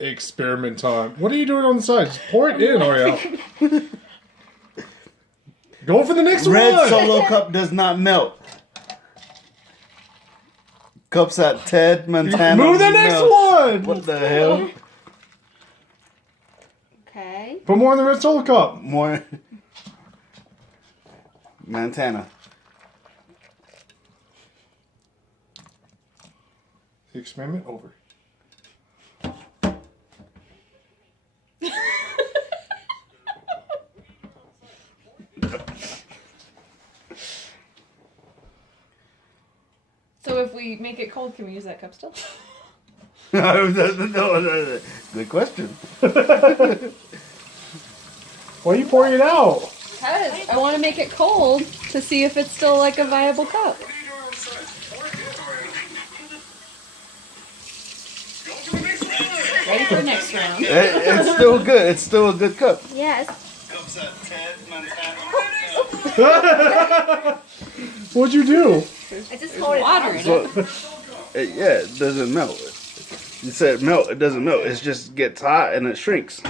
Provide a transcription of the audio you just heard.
Experiment time. What are you doing on the side? Just pour it in, Oriel. Go for the next Red one. Solo cup does not melt. Cups at Ted Montana. Move the next melt. one. What the hell? Okay. Put more in the red solo cup. More. Montana. The experiment over. So if we make it cold, can we use that cup still? No, good question. Why are you pouring it out? Because I want to make it cold to see if it's still like a viable cup. Ready for the next round. It's still good. It's still a good cup. Yes. Cups at Ted Montana. What'd you do? I just hold water in it. So, yeah, it doesn't melt. You said melt, it doesn't melt. It just gets hot and it shrinks.